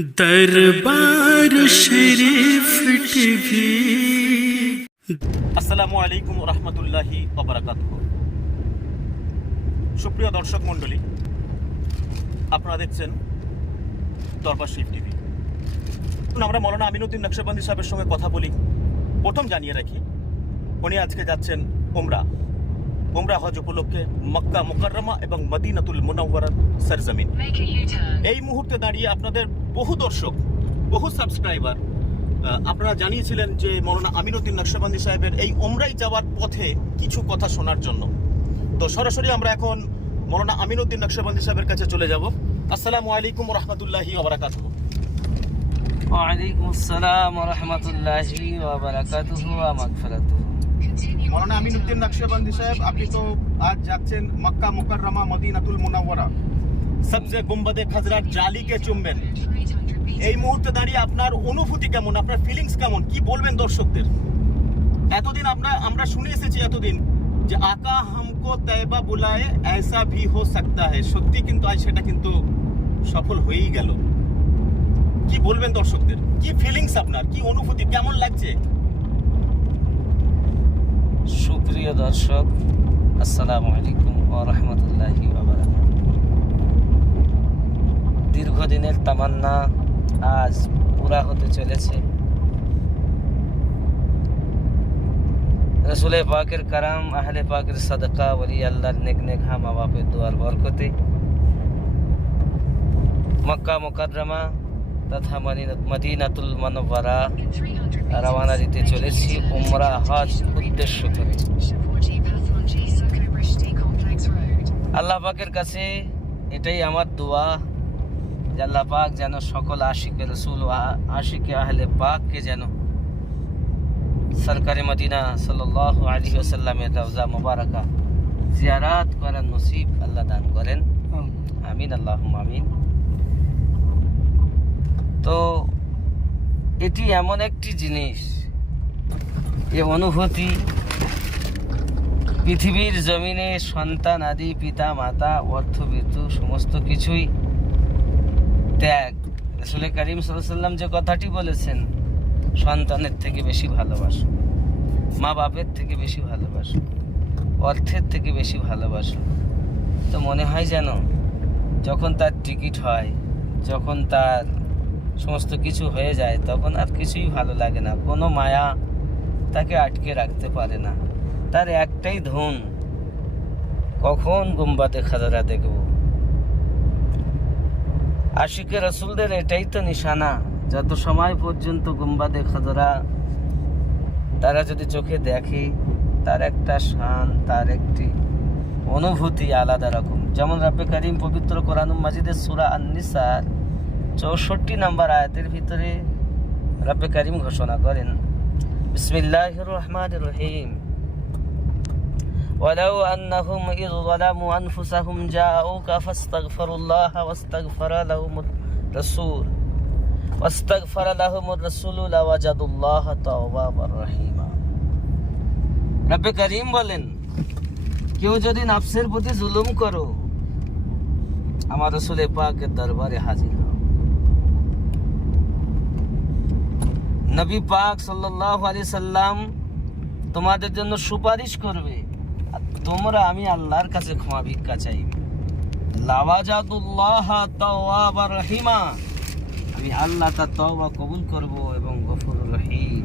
दरबार शरीफ टीवी। আসসালামু আলাইকুম রহমতুল্লাহি ওয়া বারাকাতুহু। সুপ্রিয় দর্শক মণ্ডলী, আপনারা দেখছেন দরবার শরীফ টিভি। আমরা মৌলানা আমিনুদ্দিন নকশবন্দি সাহেবের সঙ্গে কথা বলি। প্রথম জানিয়ে রাখি, উনি আজকে যাচ্ছেন উমরা হজ উপলক্ষে মক্কা মুকাররমা এবং মদিনাতুল মুনাওয়ারার সরজমিন। এই মুহূর্তে দাঁড়িয়ে আপনাদের বহু দর্শক, বহু সাবস্ক্রাইবার আপনারা জানিয়েছিলেন যে মৌলানা আমিনুদ্দিন নকশবন্দি সাহেবের এই উমরায় যাওয়ার পথে কিছু কথা শোনার জন্য। তো সরাসরি আমরা এখন মৌলানা আমিনুদ্দিন নকশবন্দি সাহেবের কাছে চলে যাব। আসসালামু আলাইকুম রহমতুল্লাহি ওয়া বারাকাতুহু। ওয়ালাইকুম আসসালাম ওয়া রাহমাতুল্লাহি ওয়া বারাকাতুহু ওয়া মাগফিরাতুহু। মৌলানা আমিনুদ্দিন নকশবন্দি সাহেব, আপনি তো আজ যাচ্ছেন মক্কা মুকাররমা মদিনাতুল মুনাওয়ারা, সবজে গুম্বদে খাজরার জালিকে চুমবেন। এই মুহূর্তে দাঁড়িয়ে আপনার অনুভূতি কেমন, আপনার ফিলিংস কেমন, কি বলবেন দর্শকদের? এতদিন আমরা শুনে এসেছি এতদিন যে আকা হামকো তয়বা বুলায়ে ऐसा भी हो सकता है, সত্যি কিন্তু আজ সেটা কিন্তু সফল হয়েই গেল। কি বলবেন দর্শকদের? কি ফিলিংস আপনার, কি অনুভূতি, কেমন লাগছে? সুপ্রিয় দর্শক, আসসালামু আলাইকুম ওয়া রাহমাতুল্লাহি ওয়া বারাকাতুহু। দীর্ঘদিনের তামান্না আজ পুরা হতে চলেছে। রসুল পাকের কারাম, আহলে পাকের সাদকা, ওলি আল্লাহর নেক নেক মা বাপের দোয়ার বরকতে মক্কা মুকাররমা তথা মদিনাতুল মুনাওয়ারা রওনা দিতে চলেছি উমরা হজ উদ্দেশ্য করে। আল্লাহ পাকের কাছে এটাই আমার দোয়া যে আল্লাহ পাক যেন সকল আশিকে রসুল ও আশিকে আহলে পাককে যেন সরকারে মদিনা সাল্লাল্লাহু আলাইহি ওয়াসাল্লামের রওজা মুবারাকা জিয়ারাত করার নসিব আল্লাহ দান করেন। আমিন, আল্লাহুম্মা আমিন। তো এটি এমন একটি জিনিস, এ অনুভূতি পৃথিবীর জমিনে সন্তান আদি পিতা মাতা অর্থবিত্ত সমস্ত কিছুই ত্যাগ। রাসূল করিম সাল্লাল্লাহু আলাইহি ওয়াসাল্লাম যে কথাটি বলেছেন, সন্তানের থেকে বেশি ভালোবাসো, মা বাপের থেকে বেশি ভালোবাসো, অর্থের থেকে বেশি ভালোবাসো। তো মনে হয় যেন যখন তার টিকিট হয়, যখন তার সমস্ত কিছু হয়ে যায়, তখন আর কিছুই ভালো লাগে না, কোনো মায়া তাকে আটকে রাখতে পারে না। তার একটাই ধুন, কখন গুম্বাদে খাজরা দেখব। আশিকে রসুলদের এটাই তো নিশানা, যত সময় পর্যন্ত গুম্বাদে খাজরা তারা যদি চোখে দেখে, তার একটা শান, তার একটি অনুভূতি আলাদা রকম। যেমন রব্বে কারীম পবিত্র কোরআনুল মাজিদের সূরা আন-নিসার 64 নম্বর আয়াতের ভিতরে রব্বে কারীম ঘোষণা করেন, বিসমিল্লাহির রহমানির রহিম, ওয়ালাউ আন্নাহুম ইয যালামু আনফুসাহুম জাউকা ফাস্তাগফিরুল্লাহা ওয়াস্তাগফারা লাহুমুর রাসূলু লাওয়াজাদুল্লাহা তাওয়াবার রহিমা। রব্বে কারীম বলেন, কেউ যদি নফসের প্রতি জুলুম করো, আমার রাসূল পাকের দরবারে হাজির হও। নবী পাক সাল্লাল্লাহু আলাইহি সাল্লাম তোমাদের জন্য সুপারিশ করবে, আর তোমরা আমি আল্লাহর কাছে ক্ষমা ভিক্ষা চাইবে। লাওয়াজাদুল্লাহ তাওয়াবার রহিমা, আমি আল্লাহ তার তওবা কবুল করব এবং গফুরুর রহিম।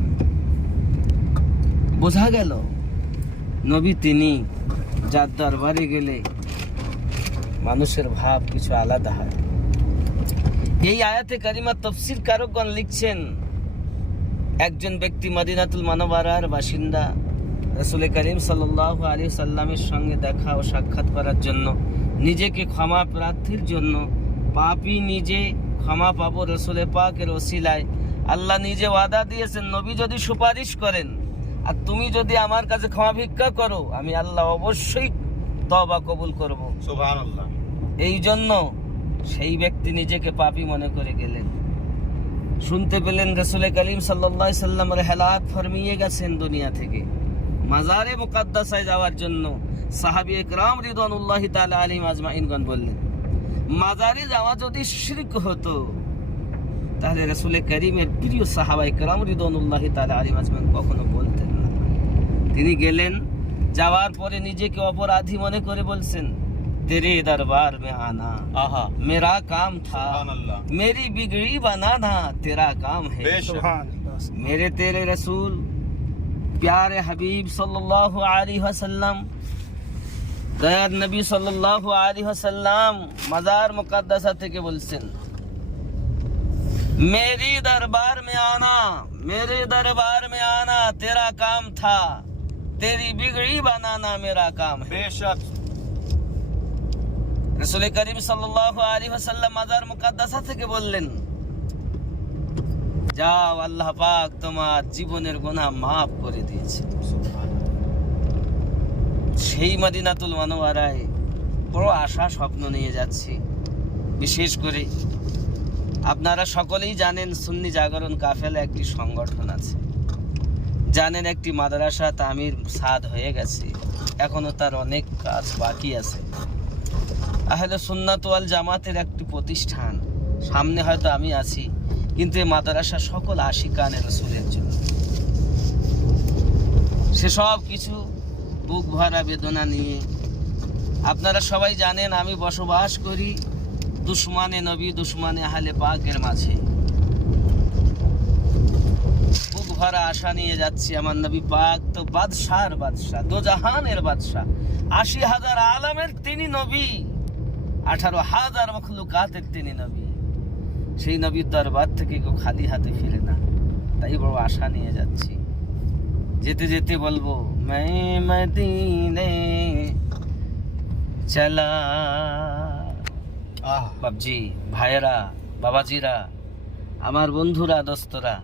বোঝা গেল নবী তিনি, যার দরবারে গেলে মানুষের ভাব কিছু আলাদা হয়। এই আয়াতে কারিমা তাফসীর কারকগণ লিখছেন, একজন ব্যক্তি মদিনাতুল মুনাওয়ারার বাসিন্দা, রাসূল করিম সাল্লাল্লাহু আলাইহি সাল্লামের সঙ্গে দেখা ও সাক্ষাৎ করার জন্য, নিজেকে ক্ষমা প্রার্থীর জন্য, পাপী নিজে ক্ষমা পাবো রাসূল পাকের ওসিলায়। আল্লাহ নিজে ওয়াদা দিয়েছেন, নবী যদি সুপারিশ করেন আর তুমি যদি আমার কাছে ক্ষমা ভিক্ষা করো, আমি আল্লাহ অবশ্যই তওবা কবুল করব। সুবহানাল্লাহ। এই জন্য সেই ব্যক্তি নিজেকে পাপী মনে করে গেলেন। শুনতে পেলেন রাসূল করিম সাল্লাল্লাহু আলাইহি সাল্লামের হেলাত ফরমিয়ে গেছেন দুনিয়া থেকে মাজারে মুকাদ্দাসায় যাওয়ার জন্য। সাহাবী ইকরাম রিদওয়ানুল্লাহি তাআলা আলাইহিম আজমাইনগণ বললেন, মাজারে যাওয়া যদি শিরক হতো তাহলে রাসূল করিমের প্রিয় সাহাবায়ে কেরাম রিদওয়ানুল্লাহি তাআলা আলাইহিম আজমাইন কখনো বলতেন না। তিনি গেলেন, যাওয়ার পরে নিজেকে অপরাধী মনে করে বলছেন, তেরে দরবার মে আনা আহা मेरा काम था, সুবহানাল্লাহ मेरी बिगड़ी बनाना तेरा काम है। বেশক मेरे तेरे रसूल प्यारे हबीब सल्लल्लाहु अलैहि वसल्लम, दयार नबी सल्लल्लाहु अलैहि वसल्लम मजार मुकद्दसा থেকে বলছেন, मेरी दरबार में आना, मेरे दरबार में आना तेरा काम था, तेरी बिगड़ी बनाना मेरा काम है। বেশক রাসূল করিম সাল্লাল্লাহু আলাইহি ওয়াসাল্লাম মাজার মুকাদ্দাসা থেকে বললেন, যাও আল্লাহ পাক তোমার জীবনের গুনাহ maaf করে দিয়েছে। সেই মদিনাতুল মুনাওয়ারায় বড় আশা স্বপ্ন নিয়ে যাচ্ছি। বিশেষ করে আপনারা সকলেই জানেন সুন্নি জাগরণ কাফেলা একটি সংগঠন আছে, জানেন একটি মাদ্রাসা তামির সাদ হয়ে গেছে, এখনো তার অনেক কাজ বাকি আছে। আহলে সুন্নাত ওয়াল জামাতের একটি প্রতিষ্ঠান, সামনে হয়তো আমি আছি, কিন্তু এই মাদ্রাসা সকল আশিকানে রাসূলের জন্য। সে সব কিছু বুক ভরা বেদনা নিয়ে, আপনারা সবাই জানেন আমি বসবাস করি দুশমানে নবী দুশমানে আহলে পাকের মাঝে। বুক ভরা আশা নিয়ে যাচ্ছি, আমার নবী পাক তো বাদশার বাদশা, দো জাহানের বাদশা, ৮০,০০০ আলমের তিনি নবী, ১৮,০০০ মখলুকাতের তিনি নবী। সেই নবীর দরবার থেকে কেউ খালি হাতে ফিরে না, তাই বড় আশা নিয়ে যাচ্ছি। যেতে যেতে বলবো, मैं मदीने चला। বাবজি, ভাইয়েরা, বাবাজিরা, আমার বন্ধুরা, দোস্তরা,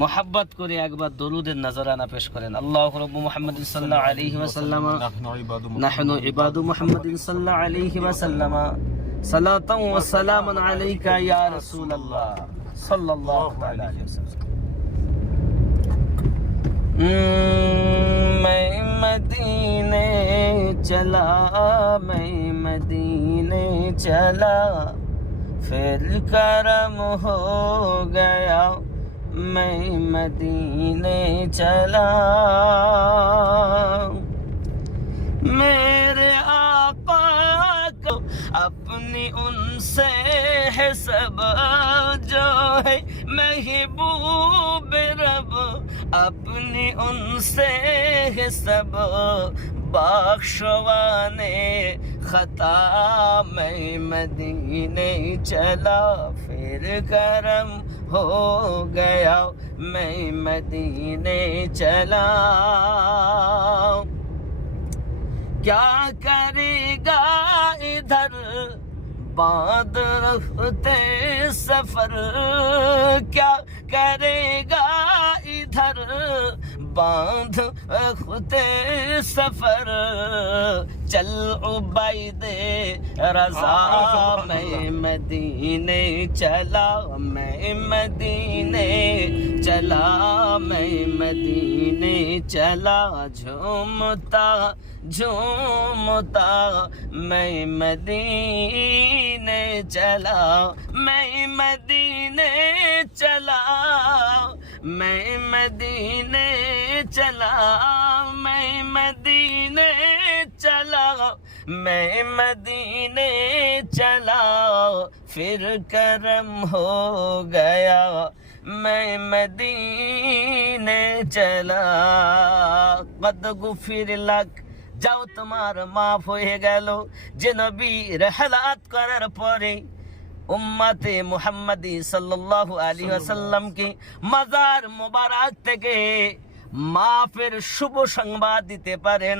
মোহাব্বত করে একবার দরুদের নজরানা পেশ করেন। আল্লাহু রাব্বু মুহাম্মাদিন সাল্লাল্লাহু আলাইহি ওয়াসাল্লাম, নাহনু ইবাদু মুহাম্মাদিন সাল্লাল্লাহু আলাইহি ওয়াসাল্লাম, সালাতান ওয়া সালামান আলাইকা ইয়া রাসূলুল্লাহ সাল্লাল্লাহু আলাইহি ওয়াসাল্লাম। मैं मदीने चला, मैं मदीने चला, फिर करम हो गया, मैं मदीने चला। मेरे आका को अपनी उनसे है सब, जो है महबूब रब, अपनी उनसे है सब, बख्शवाने खता, मैं मदीने चला, फिर करम हो गया, मैं मदीने चला। क्या करेगा इधर बांध रखते सफर, क्या करेगा इधर बांध रखते सफर, चल उबैदे रज़ा, मैं मदीने चला, मैं मदीने चला, मैं मदीने चला, झूमता झूमता मैं मदीने चला, मैं मदीने चला, मैं मदीने चला, मैं मदीने चला, मैं मदीने चला, फिर करम हो गया, मैं मदीने चला। कद गुफिर लक, যাও তোমার মাফ হয়ে গেল। যে নবী রেহলাত করার পরে উম্মতে মুহাম্মাদি সাল্লাল্লাহু আলাইহি ওয়াসাল্লামকে মাজার মোবারক থেকে মাফের শুভ সংবাদ দিতে পারেন,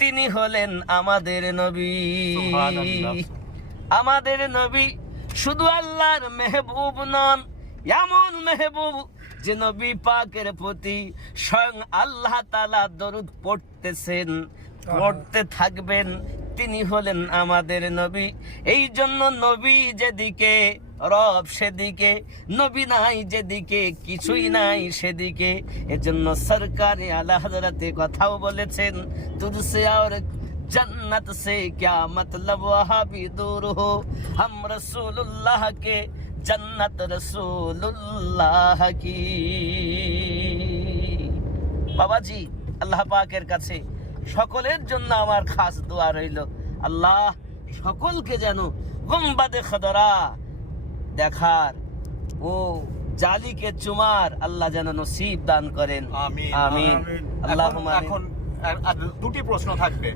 তিনি হলেন আমাদের নবী। আমাদের নবী শুধু আল্লাহর মেহবুব নন, এমন মেহবুব যে নবী পাকের প্রতি স্বয়ং আল্লাহ তাআলা দরুদ পড়তেছেন, পড়তে থাকবেন, তিনি হলেন আমাদের নবী। এই জন্য নবী যেদিকে রব সেদিকে, নবী নাই যেদিকে কিছুই নাই সেদিকে। এজন্য সরকারে আলা হযরতে কথাও বলেছেন, তুঝসে আর जन्नत से क्या मतलब वहाँ भी दूर हो, हम रसूलुल्लाह के जन्नत रसूलुल्लाह की। বাবাজি, আল্লাহ পাকের কাছে সকলের জন্য আমার খাস দোয়া রইল, আল্লাহ সকলকে যেন গুম্বাদে খদরা দেখার ও জালিকে চুমার আল্লাহ যেন নসিব দান করেন। আমিন আমিন। আল্লাহুম্মা আমিন। এখন আর দুটি প্রশ্ন থাকবে।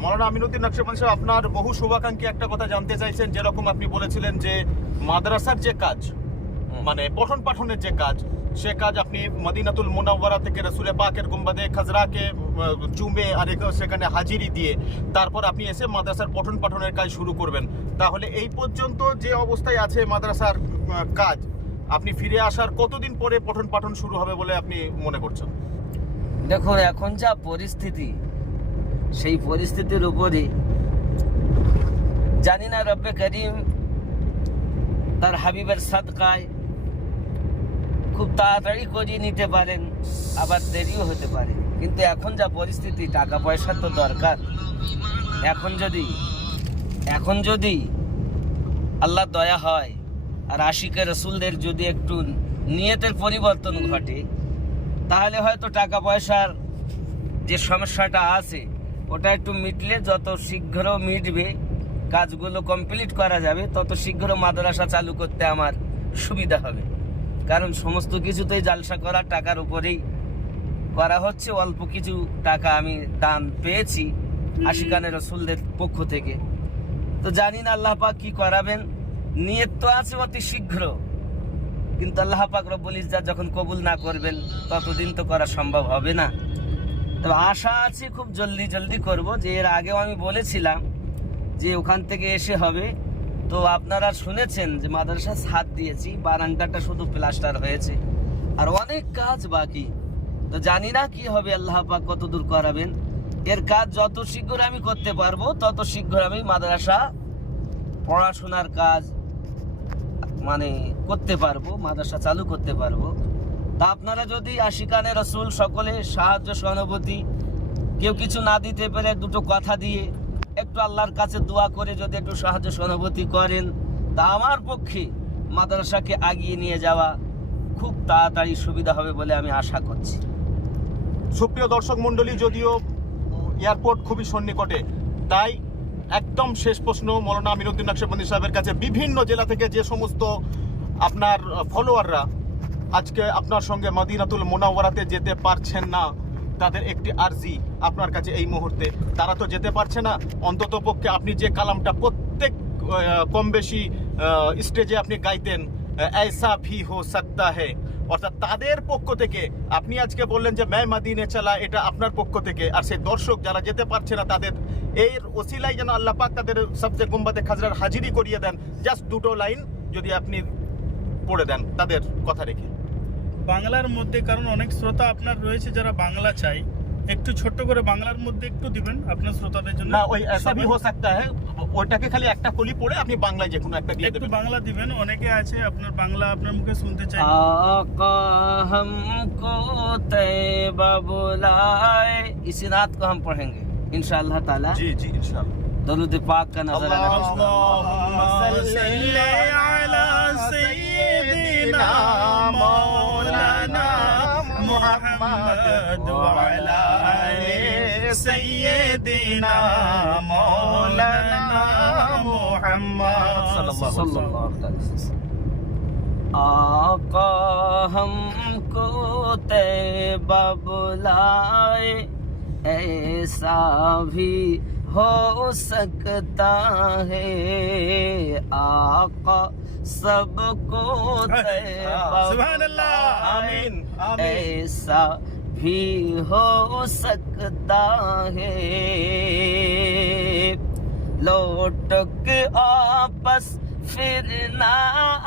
মৌলানা আমিনুদ্দিন নকশবন্দি সাহেব, আপনার বহু শুভাকাঙ্ক্ষী একটা কথা জানতে চাইছেন, যেরকম আপনি বলেছিলেন যে মাদ্রাসার যে কাজ, মানে পঠন পাঠনের যে কাজ, সে কাজ আপনি মদিনাতুল মুনাওয়ারা থেকে রসুল পাকের গুম্বাদে খাজরাকে চুমে আর সেখানে হাজিরি দিয়ে তারপর আপনি এসে মাদ্রাসার পঠন পাঠনের কাজ শুরু করবেন। তাহলে এই পর্যন্ত যে অবস্থায় আছে মাদ্রাসার কাজ, আপনি ফিরে আসার কতদিন পরে পঠন পাঠন শুরু হবে বলে আপনি মনে করছেন? দেখো, এখন যা পরিস্থিতি, সেই পরিস্থিতির উপরে জানি না রব্বে করিম তার হাবিবের সাদকায় খুব তাড়াতাড়ি করিয়ে নিতে পারেন, আবার দেরিও হতে পারে। কিন্তু এখন যা পরিস্থিতি, টাকা পয়সা তো দরকার। এখন যদি আল্লাহ দয়া হয় আর আশিকে রসুলদের যদি একটু নিয়তের পরিবর্তন ঘটে, তাহলে হয়তো টাকা পয়সার যে সমস্যাটা আছে ওটা একটু মিটলে, যত শীঘ্র মিটবে, কাজগুলো কমপ্লিট করা যাবে, তত শীঘ্র মাদ্রাসা চালু করতে আমার সুবিধা হবে। কারণ সমস্ত কিছুতেই জালসা করা টাকার উপরেই করা হচ্ছে। অল্প কিছু টাকা আমি দান পেয়েছি আশিকানে রসুলদের পক্ষ থেকে, তো জানি না আল্লাহ পাক কি করাবেন। নিয়ত তো আছে অতি শীঘ্র, কিন্তু আল্লাহ পাক রব্বুল ইজ্জাত যখন কবুল না করবেন ততদিন তো করা সম্ভব হবে না। তবে আশা আছে খুব জলদি করব। যে এর আগেও আমি বলেছিলাম যে ওখান থেকে এসে হবে, তো আপনারা শুনেছেন যে মাদ্রাসা ছাদ দিয়েছি, বারান্দাটা শুধু প্লাস্টার হয়েছে, আর অনেক কাজ বাকি। তো জানি না কি হবে, আল্লাহ পাক কত দূর করাবেন। এর কাজ যত শীঘ্র আমি করতে পারবো তত শীঘ্র আমি মাদ্রাসা পড়াশোনার কাজ মানে করতে পারবো, মাদ্রাসা চালু করতে পারবো। তা আপনারা যদি আশিকানে রসুল সকলে সাহায্য সহানুভূতি, কেউ কিছু না দিতে পেরে দুটো কথা দিয়ে একটু আল্লাহর কাছে দোয়া করে যদি একটু সাহায্য সহানুভূতি করেন, তা আমার পক্ষে মাদ্রাসাকে আগিয়ে নিয়ে যাওয়া খুব তাড়াতাড়ি সুবিধা হবে বলে আমি আশা করছি। সুপ্রিয় দর্শক মণ্ডলী, যদিও এয়ারপোর্ট খুবই সন্নিকটে, তাই একদম শেষ প্রশ্ন মৌলানা আমিনুদ্দিন নকশবন্দি সাহেবের কাছে, বিভিন্ন জেলা থেকে যে সমস্ত আপনার ফলোয়াররা আজকে আপনার সঙ্গে মদিনাতুল মুনাওয়ারাতে যেতে পারছেন না, তাদের একটি আরজি আপনার কাছে এই মুহূর্তে। তারা তো যেতে পারছে না, অন্তত পক্ষে আপনি যে কালামটা প্রত্যেক কম বেশি স্টেজে আপনি গাইতেন, ऐसा भी हो सकता है, অর্থাৎ তাদের পক্ষ থেকে আপনি আজকে বললেন যে मैं মদিনে চলা, এটা আপনার পক্ষ থেকে। আর সেই দর্শক যারা যেতে পারছে না, তাদের এর ওসিলায় যেন আল্লাহ পাক তাদের সবচেয়ে গুম্বাদে খাজরার হাজিরি করিয়ে দেন। জাস্ট দুটো লাইন যদি আপনি পড়ে দেন তাদের কথা রেখে। বাংলার মধ্যে, কারণ অনেক শ্রোতা আপনার রয়েছে যারা বাংলা চাই, একটু ছোট্ট করে বাংলার মধ্যে একটু দিবেন আপনার শ্রোতাদের জন্য। না, ওই ऐसा भी हो सकता है ওইটাকে খালি একটা কলি পড়ে আপনি বাংলায় যে কোনো একটা দিয়ে একটু দেবেন। বাংলা দিবেন, অনেকে আছে আপনার বাংলা আপনার মুখে শুনতে চাই। आका हमको तैबा बुलाए, इसी रात को हम पढ़ेंगे इंशाअल्लाह ताला। जी जी इंशाल्लाह। दरूद पाक का नजराना अल्लाहुम्मा सल्ली अला सय्यिदिना मौलाना मुहम्मद व अला आलि सय्यिदिना मौलाना मुहम्मद सल्लल्लाहु अलैहि वसल्लम। आका हमको तैबा बुलाए, ऐसा भी हो सकता है, आका सबको तैबा सुभान अल्लाह, आमीन आमीन। ऐसा भी हो सकता है, लौट के आपस फिर ना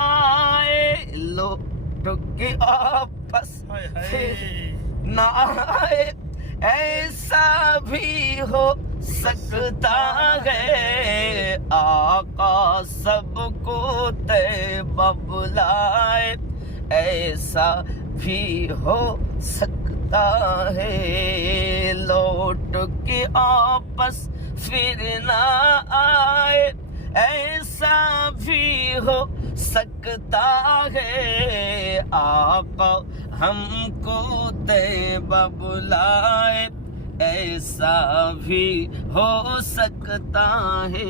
आए, लौट के आपस हाय फिर हाय ना आए, ऐसा भी हो सकता है, आका सबको तैबा बुलाए, ऐसा भी हो सकता है, लौट के आपस फिर ना आए, ऐसा भी हो सकता है आका हमको तैबा बुलाए ऐसा भी हो सकता है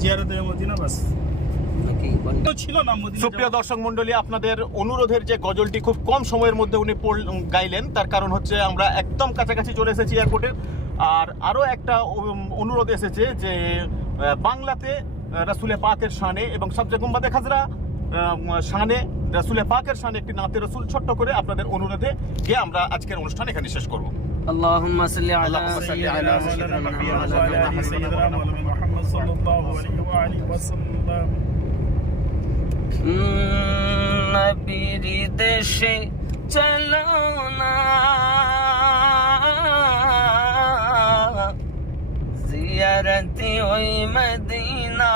জিয়ারতে মদিনা বাস তো ছিল না মদিনা সুপ্রিয় দর্শক মণ্ডলী, আপনাদের অনুরোধের যে গজলটি খুব কম সময়ের মধ্যে উনি গাইলেন, তার কারণ হচ্ছে আমরা একদম কাছাকাছি চলে এসেছি এয়ারপোর্টের। আর আরও একটা অনুরোধ এসেছে যে বাংলাতে রাসূলে পাকের শানে এবং সবজে গুম্বাদে খাজরা শানে রাসূলে পাকের শানে একটি নাতে রসুল ছোট্ট করে আপনাদের অনুরোধে গিয়ে আমরা আজকের অনুষ্ঠান এখানে শেষ করব। اللهم صل على اللهم صل سيدنا সাইয়্যিদানা محمد মুহাম্মদ وعلى ওয়া আলা آله আলি সাইয়্যিদানা মুহাম্মদ সাল্লাল্লাহু আলাইহি ওয়া আলিহি ওয়াসাল্লাম। নবীর দেশে চলো না জিয়ারতে ওই মদিনা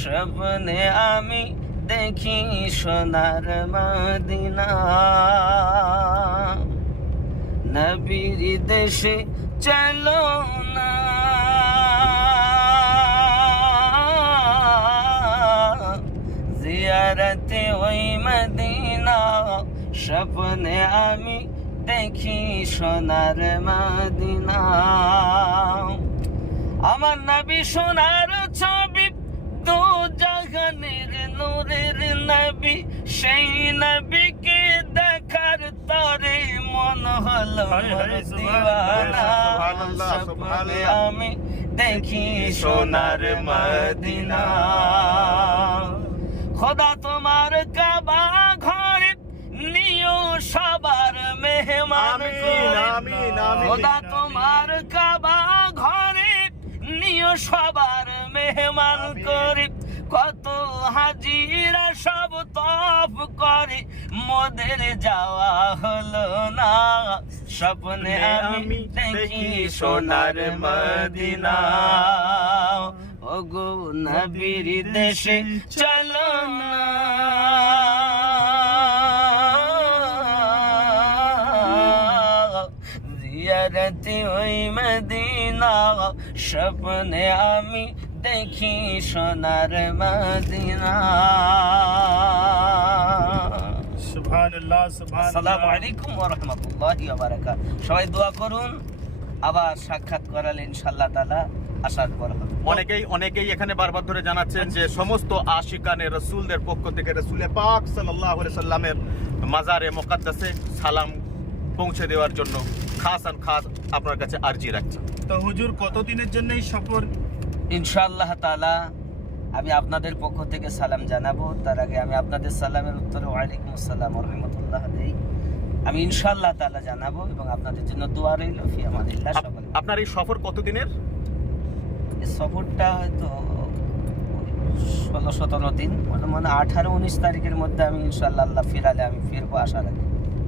স্বপ্নে আমি দেখি সোনার মদিনা নবীর দেশে চলো না জিয়ারতে ওই মদিনা স্বপ্নে আমি দেখি সোনার মদিনা আমার নবী সোনার ছবি দু জাহানের নূরের নবী সেই নবীকে দেখার তরে মন হলো মোর দিওয়ানা স্বপ্নে আমি দেখি সোনার মদিনা খোদা তোমার কাবা ঘরে নিও সবার মেহমান খোদা তোমার কাবা ঘরে নিও সবার মেহমান করে কত হাজিরা সব তফ করে মোদের যাওয়া হলো না স্বপ্নে আমি দেখি সোনার মদিনা ওগো নবীর দেশে চলো না জিয়ারতে ওই মদিনা স্বপ্নে আমি দেখি সোনার মদিনা সুবহানাল্লাহ আসসালামু আলাইকুম ওয়া রাহমাতুল্লাহি ওয়া বারাকাতুহু সবাই দোয়া করুন আবার সাক্ষাৎ করালে ইনশাআল্লাহ তাআলা আশার পর হবে অনেকেই এখানে বারবার ধরে জানাচ্ছেন যে সমস্ত আশিকানে রসুলদের পক্ষ থেকে রসুলে পাক সাল্লাল্লাহু আলাইহি সাল্লামের মাজারে মুকাদ্দাসে সালাম পৌঁছে দেওয়ার জন্য খাস আপনার কাছে আরজি রাখছি। তো হুজুর কতদিনের জন্য এই সফর? ইনশাআল্লাহ তাআলা আমি আপনাদের পক্ষ থেকে সালাম জানাবো। তার আগে আমি আপনাদের সালামের উত্তরে ওয়ালাইকুম আসসালাম ওয়া রাহমাতুল্লাহ দেই। আমি ইনশাআল্লাহ তাআলা জানাবো এবং আপনাদের জন্য দোয়া রইল। ফি আমানিল্লাহ। সকলে আপনার এই সফর কতদিনের? এই সফরটা হয়তো 16-17 দিন, মানে 18-19 তারিখের মধ্যে আমি ইনশাআল্লাহ আল্লাহ ফিরালে আমি ফিরবো আশা রাখি।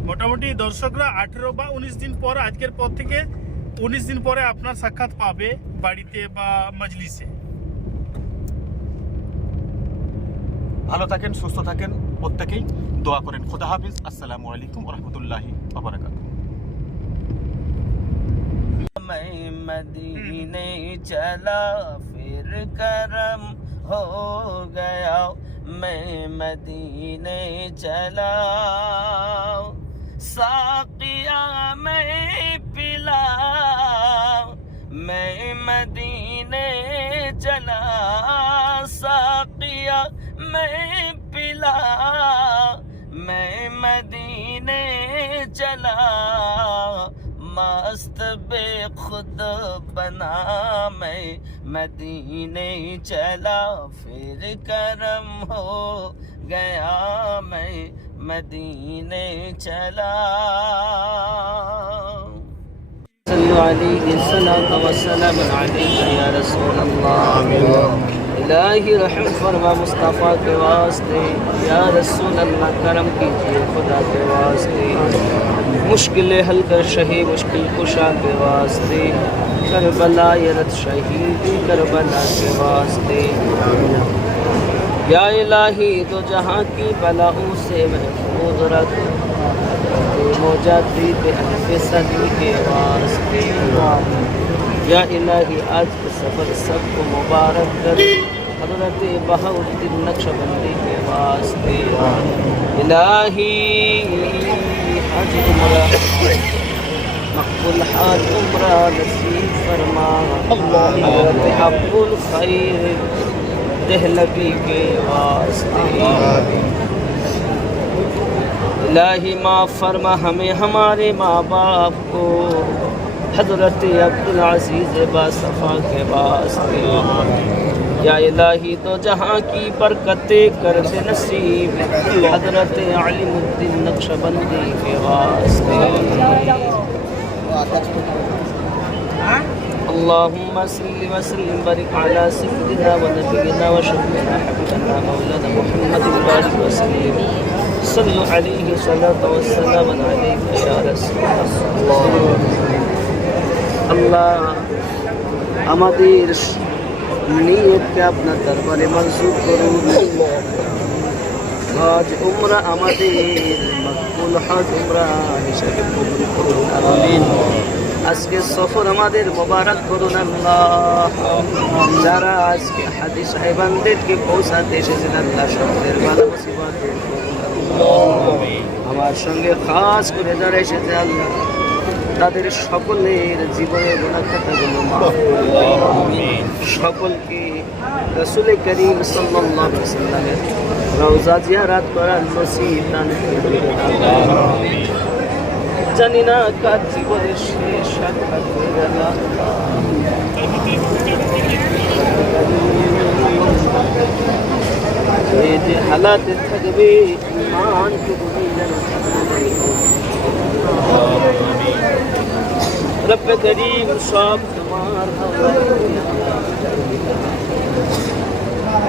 মোটামুটি দর্শকরা 18 বা 19 দিন পর, আজকের পর থেকে 19 দিন পরে আপনার সাক্ষাৎ পাবে বাড়িতে বা মজলিসে। ভালো থাকেন, সুস্থ থাকেন, প্রত্যেকেই দোয়া করেন। খোদা হাফিজ। আসসালামু আলাইকুম ওয়া রাহমাতুল্লাহি ওয়া বারাকাতুহু। मैं मदीने चला फिर करम हो गया, मैं मदीने चला साकिया मैं पिला, मैं मदीने चला साकिया मैं पिला, मैं मदीने चला मस्त बेखुद बना, मैं मदीने चला फिर करम हो गया, मैं मदीने चला। सल्लल्लाहु अलैहि वसल्लम या रसूल अल्लाह। इलाही रहम फरमा मुस्तफ़ा के वास्ते, या रसूल अल्लाह करम कीजिए खुदा के वास्ते, मुश्किलें हल कर शही मुश्किल कुशा के वास्ते, करबला यरत शहीदी करबला के वास्ते, या इलाही तो जहाँ की बलाओं से महफूज रख, मोजाती पे अहले सदी के वास्ते। یا الہی آج کے سفر سب کو مبارک کر حضرت بہاؤالدین نقشبندی کے واسطے الہی حج عمرہ مقبول حج عمرہ نصیب فرما حضرت حق الخیر دہلوی کے واسطے الہی معاف فرما ہمیں ہمارے ماں باپ کو حضرت عبدالعزیز باصفا کے واسطے یا الہی تو جہاں کی برکتیں کر دے نصیب حضرت علیم الدین نقشبندی کے واسطے اللهم صل وسلم وبارك على سيدنا ونبينا وشفيعنا حبيبنا مولانا محمد وبارك وسلم صلوا عليه صلاة والسلام عليك يا رسول الله আল্লাহ আমাদের নিয়তকে আপনার দরবারে মঞ্জুর করুন হজ উমরা আমাদের মকবুল হজ উমরা হিসেবে কবুল করুন আমিন আজকে সফর আমাদের মোবারক করুন আল্লাহ যারা আজকে হাজি সাহেবানদেরকে পৌঁছাতে এসেছেন আল্লাহ সকলের ভালো মুসিবত দূর করুন আমার সঙ্গে খাস করে যারা এসেছে আল্লাহ তাদের সকলের জীবনের গুনাহ খাতাগুলো মাফ করুন সকলকে রাসূল করিম সাল্লাল্লাহু আলাইহি ওয়াসাল্লামের রওজা জিয়ারত করার নসিব দান করুন আমিন জানি না কার জীবনের শেষ সাক্ষাৎ হয়ে গেল এই যে হালাতে থাকবে ইমানটুকু যেন رب کریم সব তোমার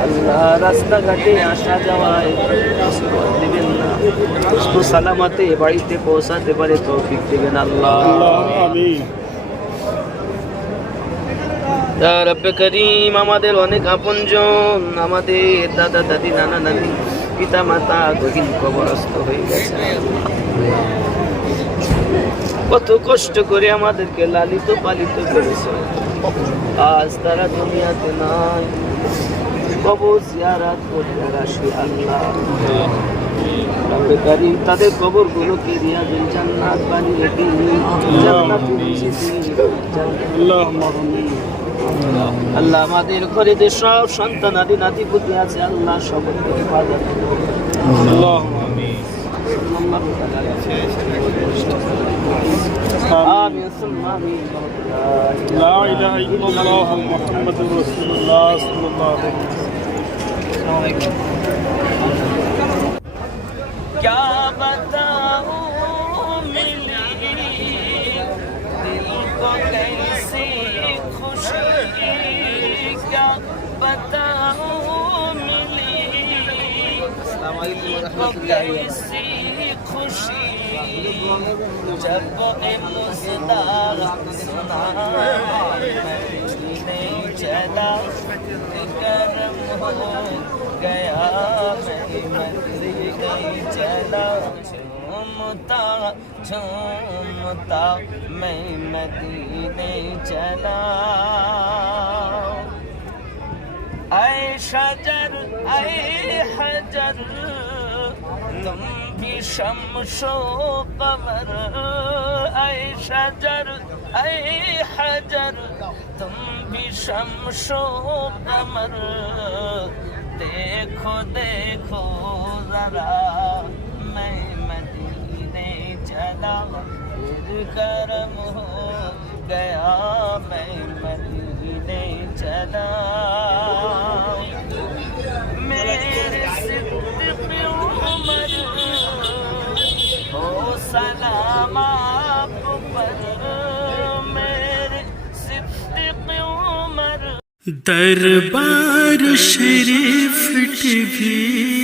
আল্লাহ রাস্তাঘাটে আসা যাওয়ায় দিবেন না সুস্থ সালামতে বাড়িতে পৌঁছাতে পারে তৌফিক দিবেন আল্লাহ আমিন ইয়া রব করিম আমাদের অনেক আপনজন আমাদের দাদা দাদি নানা নানি পিতা মাতা গহীন কবরস্থ হয়ে গেছে কত কষ্ট করে আমাদেরকে লালিত পালিত করেছে আজ তারা দুনিয়াতে নাই কবর জিয়ারত করতে আসে আল্লাহ রব্বে কারীম তাদের কবরগুলোকে রিয়াজুল জান্নাত বানিয়ে দিন জান্নাতুল আল্লাহুম্মা আমিন আল্লাহ আমাদের ঘরে যে সব সন্তান আদি নাতি পুতি আছে আল্লাহ সকলকে হেফাজত করুন আল্লাহুম্মা আমিন آمين ثم آمين لا إله إلا الله محمد رسول الله صلى الله عليه وسلم کیا بتاؤں ملی دل کو کیسی خوشی کیا بتاؤں ملی دل کو کیسی خوشی جب مصداق سنا میں چلا کرم ہو گیا میں گئی چلا جھومتا میں مدینے چلا اے شجر اے حجر تم بھی شمس و قمر اے شجر اے حجر تم بھی شمس و قمر دیکھو دیکھو ذرا میں مدینے چلا پھر کرم ہو گیا میں مدینے چلا میرے صدق عمر ہو سلام آپ پر میرے صدق عمر دربار شریف ٹی وی